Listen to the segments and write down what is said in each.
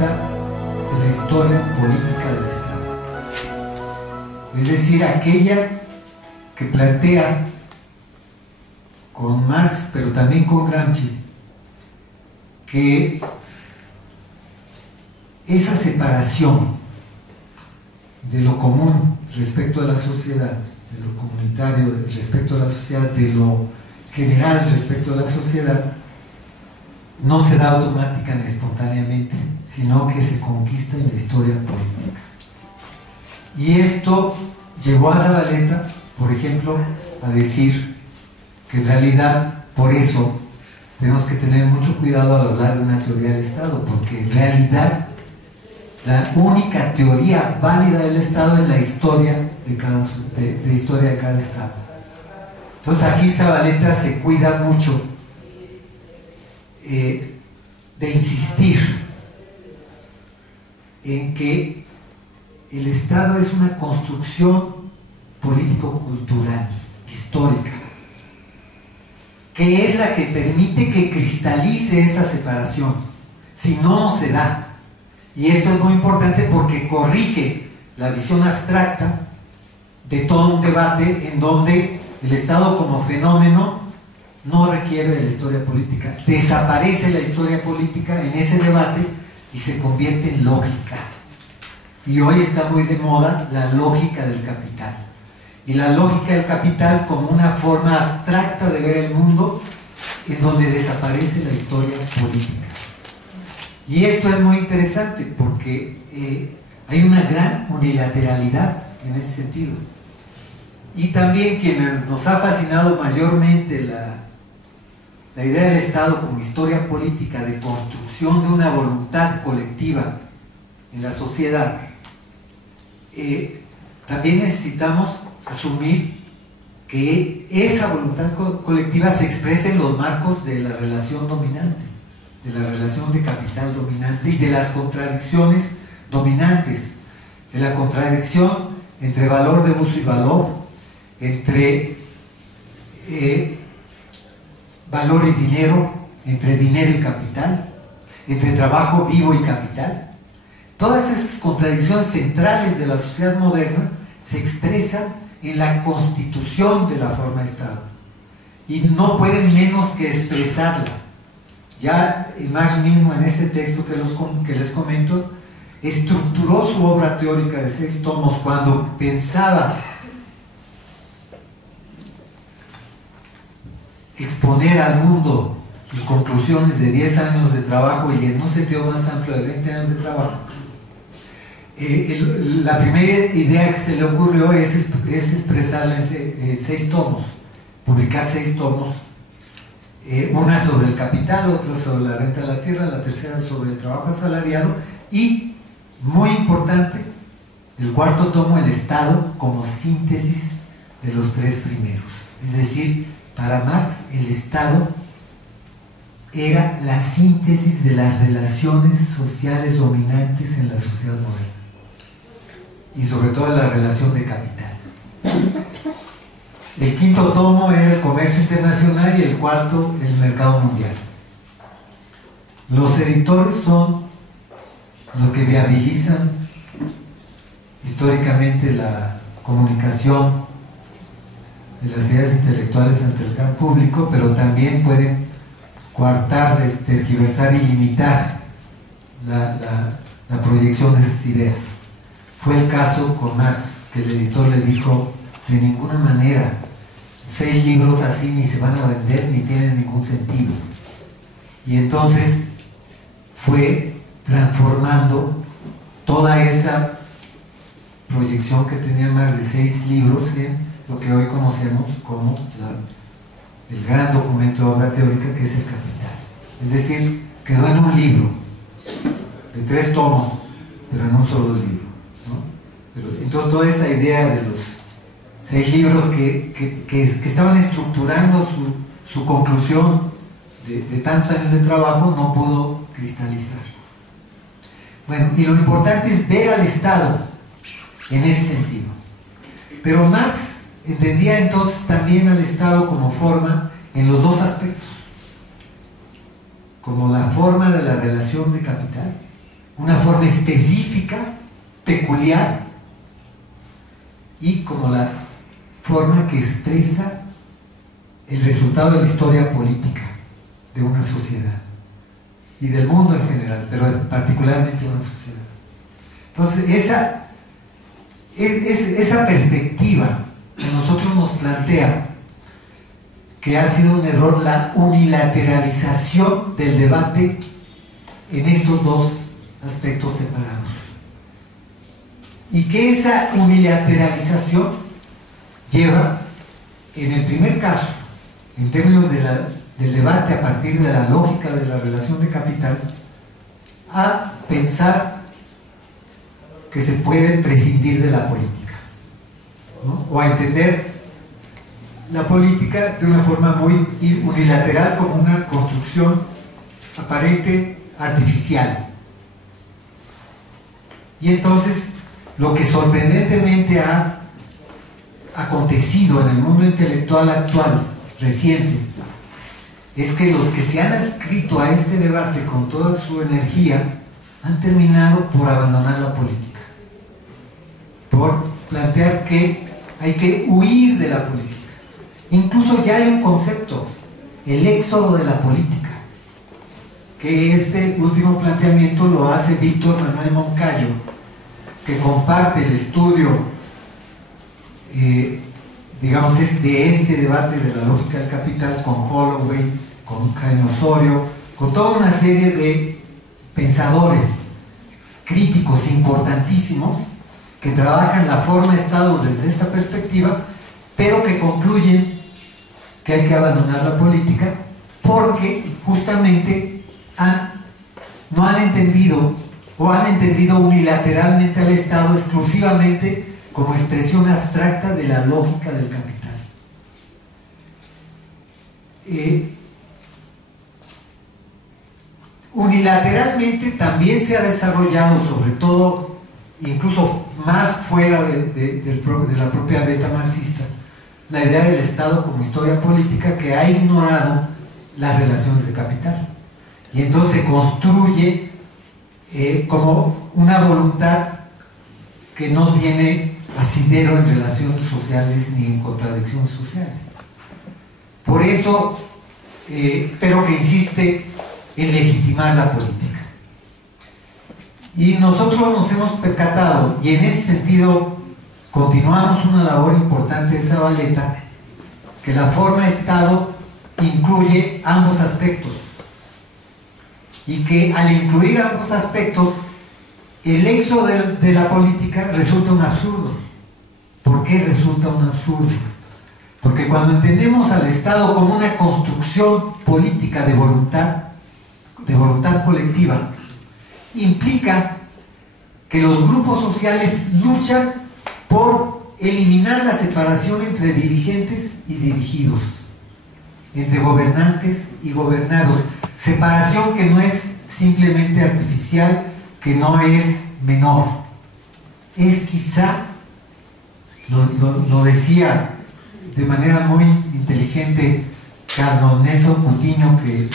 trata de la historia política del Estado. Es decir, aquella que plantea con Marx, pero también con Gramsci, que esa separación de lo común respecto a la sociedad, de lo comunitario respecto a la sociedad, de lo general respecto a la sociedad, no se da automática ni espontáneamente, sino que se conquista en la historia política. Y esto llevó a Zavaleta, por ejemplo, a decir que en realidad, por eso, tenemos que tener mucho cuidado al hablar de una teoría del Estado, porque en realidad la única teoría válida del Estado es la historia de historia de cada Estado. Entonces aquí Zavaleta se cuida mucho de insistir en que el Estado es una construcción político-cultural, histórica, que es la que permite que cristalice esa separación, si no, no se da. Y esto es muy importante porque corrige la visión abstracta de todo un debate en donde el Estado como fenómeno no requiere de la historia política. Desaparece la historia política en ese debate y se convierte en lógica. Y hoy está muy de moda la lógica del capital. Y la lógica del capital como una forma abstracta de ver el mundo en donde desaparece la historia política. Y esto es muy interesante porque hay una gran unilateralidad en ese sentido. Y también quien nos ha fascinado mayormente la idea del Estado como historia política de construcción de una voluntad colectiva en la sociedad, también necesitamos asumir que esa voluntad colectiva se expresa en los marcos de la relación dominante, de la relación de capital dominante y de las contradicciones dominantes, de la contradicción entre valor de uso y valor, entre valor y dinero, entre dinero y capital, entre trabajo vivo y capital. Todas esas contradicciones centrales de la sociedad moderna se expresan en la constitución de la forma de Estado y no pueden menos que expresarla. Ya Marx mismo en ese texto que les comento estructuró su obra teórica de 6 tomos cuando pensaba exponer al mundo sus conclusiones de 10 años de trabajo y en un sentido más amplio de 20 años de trabajo. La primera idea que se le ocurrió es expresarla en 6 tomos, publicar 6 tomos, una sobre el capital, otra sobre la renta de la tierra, la tercera sobre el trabajo asalariado y, muy importante, el 4º tomo, el Estado como síntesis de los 3 primeros. Es decir, para Marx el Estado era la síntesis de las relaciones sociales dominantes en la sociedad moderna y sobre todo la relación de capital. El 5º tomo era el comercio internacional y el 4º el mercado mundial. Los editores son los que viabilizan históricamente la comunicación de las ideas intelectuales ante el gran público, pero también pueden coartar, tergiversar y limitar la proyección de esas ideas. Fue el caso con Marx, que el editor le dijo: de ninguna manera, 6 libros así ni se van a vender ni tienen ningún sentido. Y entonces fue transformando toda esa proyección que tenía Marx de 6 libros en lo que hoy conocemos como el gran documento de obra teórica, que es el Capital. Es decir, quedó en un libro de 3 tomos, pero en un solo libro, ¿no? Entonces toda esa idea de los 6 libros que estaban estructurando su conclusión de tantos años de trabajo no pudo cristalizar. Bueno, y lo importante es ver al Estado en ese sentido. Pero Marx entendía entonces también al Estado como forma en los 2 aspectos: como la forma de la relación de capital una forma específica, peculiar, y como la forma que expresa el resultado de la historia política de una sociedad y del mundo en general, pero particularmente de una sociedad. Entonces, esa perspectiva que nosotros nos plantea que ha sido un error la unilateralización del debate en estos dos aspectos separados. Y que esa unilateralización lleva, en el primer caso, en términos del debate a partir de la lógica de la relación de capital, a pensar que se puede prescindir de la política, ¿no? O a entender la política de una forma muy unilateral, como una construcción aparente artificial. Y entonces, lo que sorprendentemente ha acontecido en el mundo intelectual actual, reciente, es que los que se han adscrito a este debate con toda su energía han terminado por abandonar la política, por plantear que hay que huir de la política. Incluso ya hay un concepto, el éxodo de la política, que este último planteamiento lo hace Víctor Manuel Moncayo, que comparte el estudio, digamos, de este debate de la lógica del capital con Holloway, con Jaime Osorio, con toda una serie de pensadores críticos importantísimos que trabajan la forma Estado desde esta perspectiva, pero que concluyen que hay que abandonar la política porque justamente no han entendido o han entendido unilateralmente al Estado exclusivamente como expresión abstracta de la lógica del capital. Unilateralmente también se ha desarrollado, sobre todo, incluso más fuera de la propia beta marxista, la idea del Estado como historia política que ha ignorado las relaciones de capital. Y entonces se construye como una voluntad que no tiene asidero en relaciones sociales ni en contradicciones sociales. Por eso, pero que insiste en legitimar la política. Y nosotros nos hemos percatado, y en ese sentido continuamos una labor importante de Zavaleta, que la forma Estado incluye ambos aspectos, y que al incluir ambos aspectos, el éxodo de la política resulta un absurdo. ¿Por qué resulta un absurdo? Porque cuando entendemos al Estado como una construcción política de voluntad colectiva, implica que los grupos sociales luchan por eliminar la separación entre dirigentes y dirigidos, entre gobernantes y gobernados, separación que no es simplemente artificial, que no es menor, es quizá, lo decía de manera muy inteligente Carlos Nelson Coutinho, que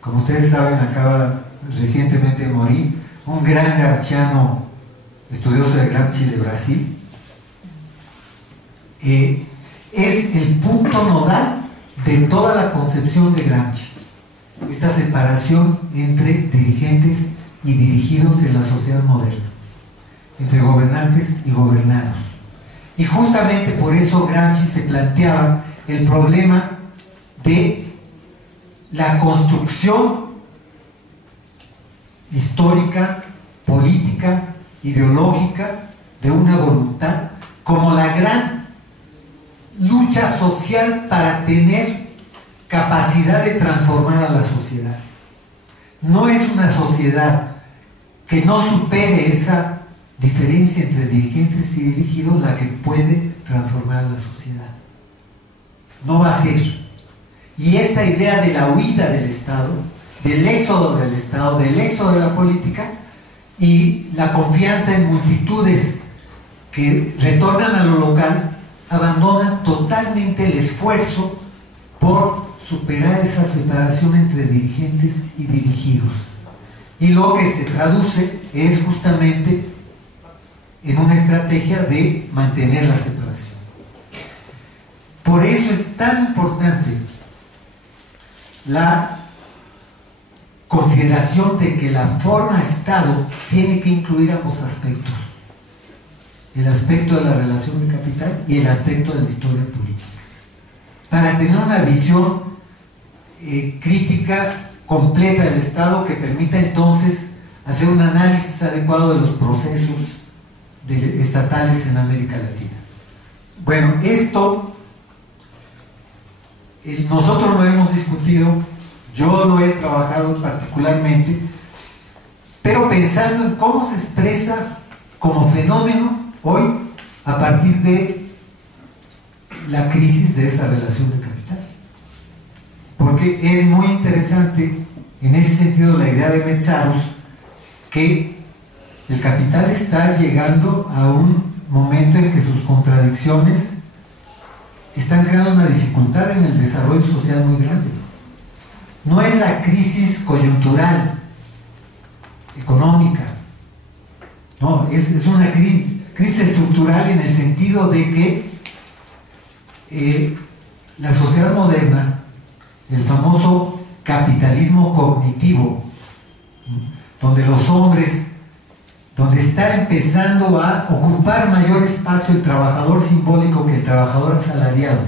como ustedes saben acaba recientemente de morir, un gran gramsciano, estudioso de Gramsci de Brasil. Es el punto nodal de toda la concepción de Gramsci, esta separación entre dirigentes y dirigidos en la sociedad moderna, entre gobernantes y gobernados. Y justamente por eso Gramsci se planteaba el problema de la construcción histórica, política, ideológica de una voluntad como la gran lucha social para tener capacidad de transformar a la sociedad. No es una sociedad que no supere esa diferencia entre dirigentes y dirigidos la que puede transformar a la sociedad. No va a ser. Y esta idea de la huida del Estado, del éxodo del Estado, del éxodo de la política y la confianza en multitudes que retornan a lo local, abandona totalmente el esfuerzo por superar esa separación entre dirigentes y dirigidos. Y lo que se traduce es justamente en una estrategia de mantener la separación. Por eso es tan importante la consideración de que la forma Estado tiene que incluir ambos aspectos: el aspecto de la relación de capital y el aspecto de la historia política, para tener una visión crítica completa del Estado que permita entonces hacer un análisis adecuado de los procesos estatales en América Latina. Bueno, esto nosotros lo hemos discutido, yo lo he trabajado particularmente, pero pensando en cómo se expresa como fenómeno hoy a partir de la crisis de esa relación de capital. Porque es muy interesante en ese sentido la idea de Metzaros, que el capital está llegando a un momento en que sus contradicciones están creando una dificultad en el desarrollo social muy grande. No es la crisis coyuntural, económica, no, es una crisis estructural en el sentido de que la sociedad moderna, el famoso capitalismo cognitivo, donde los hombres, donde está empezando a ocupar mayor espacio el trabajador simbólico que el trabajador asalariado,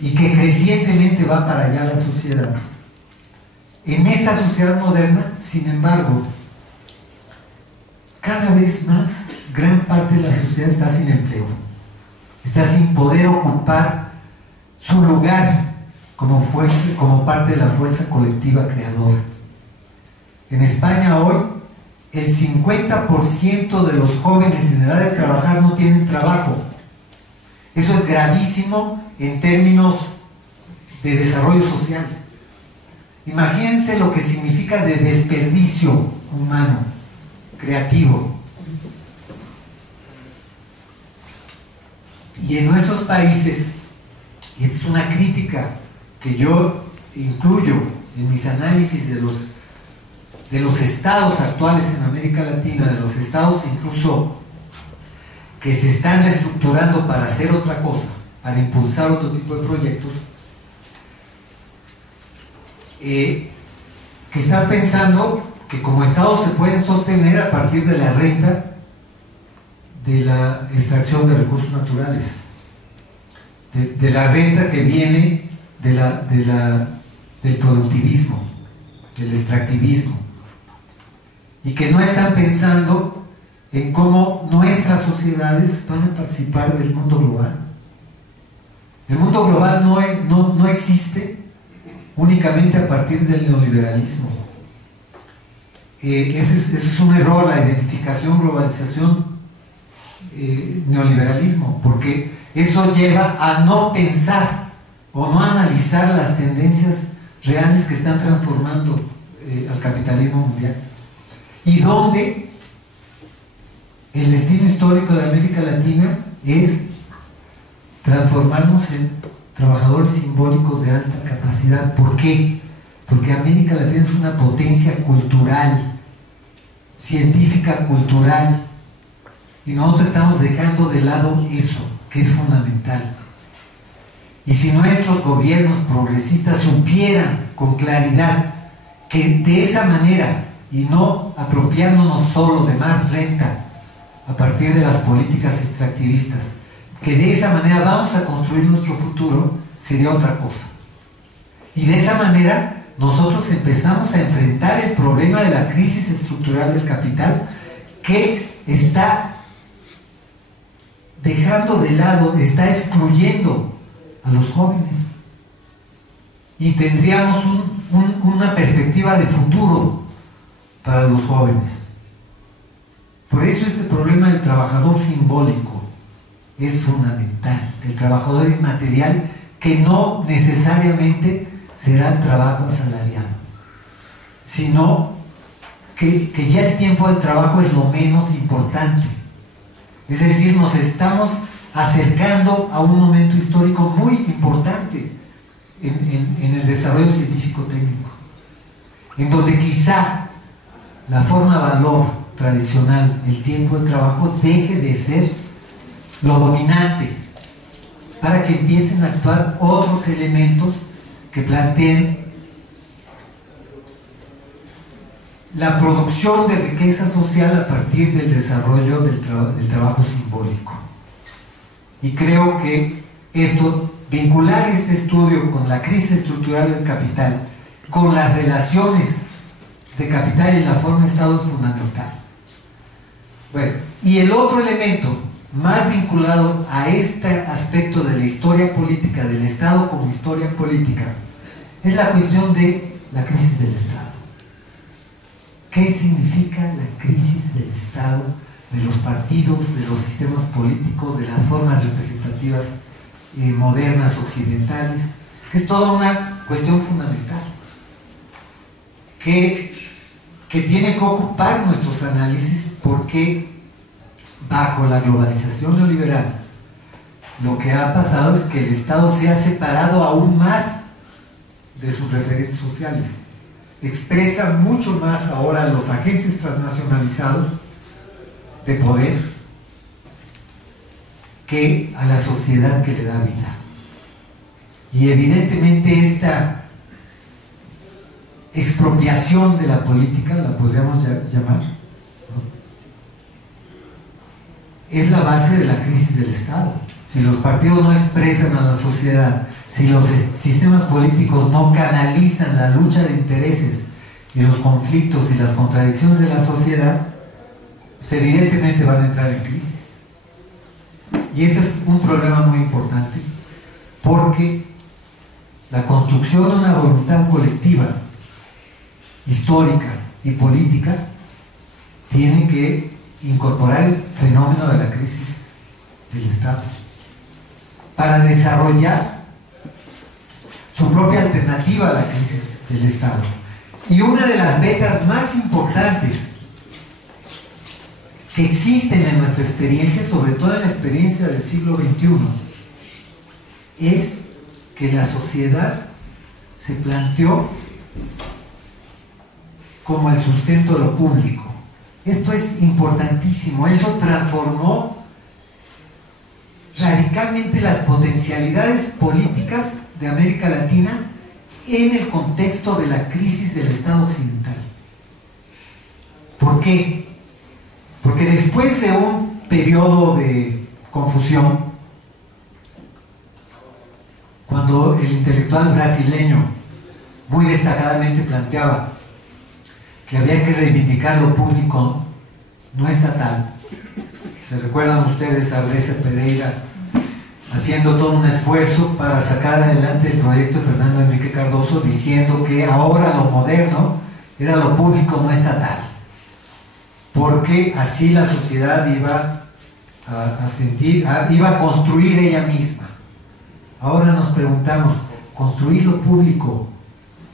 y que crecientemente va para allá la sociedad. En esta sociedad moderna, sin embargo, cada vez más gran parte de la sociedad está sin empleo, está sin poder ocupar su lugar como parte de la fuerza colectiva creadora. En España hoy, el 50% de los jóvenes en edad de trabajar no tienen trabajo. Eso es gravísimo en términos de desarrollo social. Imagínense lo que significa de desperdicio humano, creativo. Y en nuestros países, y es una crítica que yo incluyo en mis análisis de los estados actuales en América Latina, de los estados incluso que se están reestructurando para hacer otra cosa, para impulsar otro tipo de proyectos, que están pensando que como estados se pueden sostener a partir de la renta de la extracción de recursos naturales, de la renta que viene del productivismo, del extractivismo, y que no están pensando en cómo nuestras sociedades van a participar del mundo global. El mundo global no existe únicamente a partir del neoliberalismo. Ese es un error, la identificación globalización neoliberalismo, porque eso lleva a no pensar o no analizar las tendencias reales que están transformando al capitalismo mundial, y donde el destino histórico de América Latina es transformarnos en trabajadores simbólicos de alta capacidad. ¿Por qué? Porque América Latina es una potencia cultural, científica, cultural, y nosotros estamos dejando de lado eso, que es fundamental. Y si nuestros gobiernos progresistas supieran con claridad que de esa manera, y no apropiándonos solo de más renta a partir de las políticas extractivistas, que de esa manera vamos a construir nuestro futuro, sería otra cosa. Y de esa manera nosotros empezamos a enfrentar el problema de la crisis estructural del capital, que está dejando de lado, está excluyendo a los jóvenes, y tendríamos una perspectiva de futuro para los jóvenes. Por eso este problema del trabajador simbólico es fundamental, del trabajador inmaterial, que no necesariamente será trabajo asalariado, sino que ya el tiempo del trabajo es lo menos importante. Es decir, nos estamos acercando a un momento histórico muy importante en el desarrollo científico-técnico, en donde quizá la forma valor tradicional, el tiempo de trabajo, deje de ser lo dominante, para que empiecen a actuar otros elementos que planteen la producción de riqueza social a partir del desarrollo del trabajo simbólico. Y creo que esto, vincular este estudio con la crisis estructural del capital, con las relaciones de capital y la forma de Estado, es fundamental. Bueno, y el otro elemento más vinculado a este aspecto de la historia política, del Estado como historia política, es la cuestión de la crisis del Estado. ¿Qué significa la crisis del Estado, de los partidos, de los sistemas políticos, de las formas representativas modernas, occidentales? Que es toda una cuestión fundamental que tiene que ocupar nuestros análisis, porque bajo la globalización neoliberal lo que ha pasado es que el Estado se ha separado aún más de sus referentes sociales, expresa mucho más ahora a los agentes transnacionalizados de poder que a la sociedad que le da vida. Y evidentemente esta expropiación de la política, la podríamos llamar, ¿no?, es la base de la crisis del Estado. Si los partidos no expresan a la sociedad, si los sistemas políticos no canalizan la lucha de intereses y los conflictos y las contradicciones de la sociedad, pues evidentemente van a entrar en crisis. Y este es un problema muy importante, porque la construcción de una voluntad colectiva, histórica y política, tiene que incorporar el fenómeno de la crisis del Estado para desarrollar su propia alternativa a la crisis del Estado. Y una de las vetas más importantes que existen en nuestra experiencia, sobre todo en la experiencia del siglo XXI, es que la sociedad se planteó como el sustento de lo público. Esto es importantísimo. Eso transformó radicalmente las potencialidades políticas de América Latina en el contexto de la crisis del Estado occidental. ¿Por qué? Porque después de un periodo de confusión, cuando el intelectual brasileño muy destacadamente planteaba que había que reivindicar lo público no estatal, ¿se recuerdan ustedes a Brescia Pereira haciendo todo un esfuerzo para sacar adelante el proyecto de Fernando Henrique Cardoso, diciendo que ahora lo moderno era lo público no estatal, porque así la sociedad iba a construir ella misma? Ahora nos preguntamos, ¿construir lo público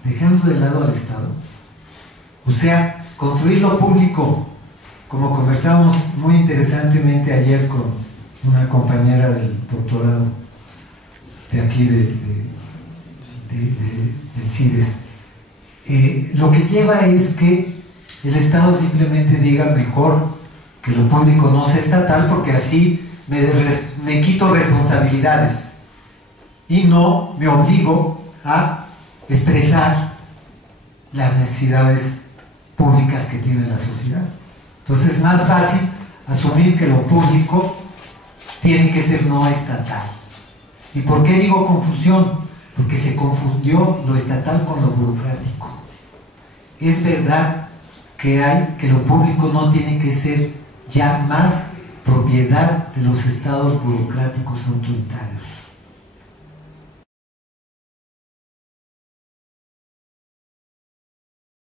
dejando de lado al Estado? O sea, construir lo público, como conversamos muy interesantemente ayer con una compañera del doctorado de aquí del CIDES, lo que lleva es que el Estado simplemente diga: mejor que lo público no sea estatal, porque así me quito responsabilidades y no me obligo a expresar las necesidades públicas que tiene la sociedad. Entonces es más fácil asumir que lo público tiene que ser no estatal. ¿Y por qué digo confusión? Porque se confundió lo estatal con lo burocrático. Es verdad que lo público no tiene que ser ya más propiedad de los estados burocráticos autoritarios.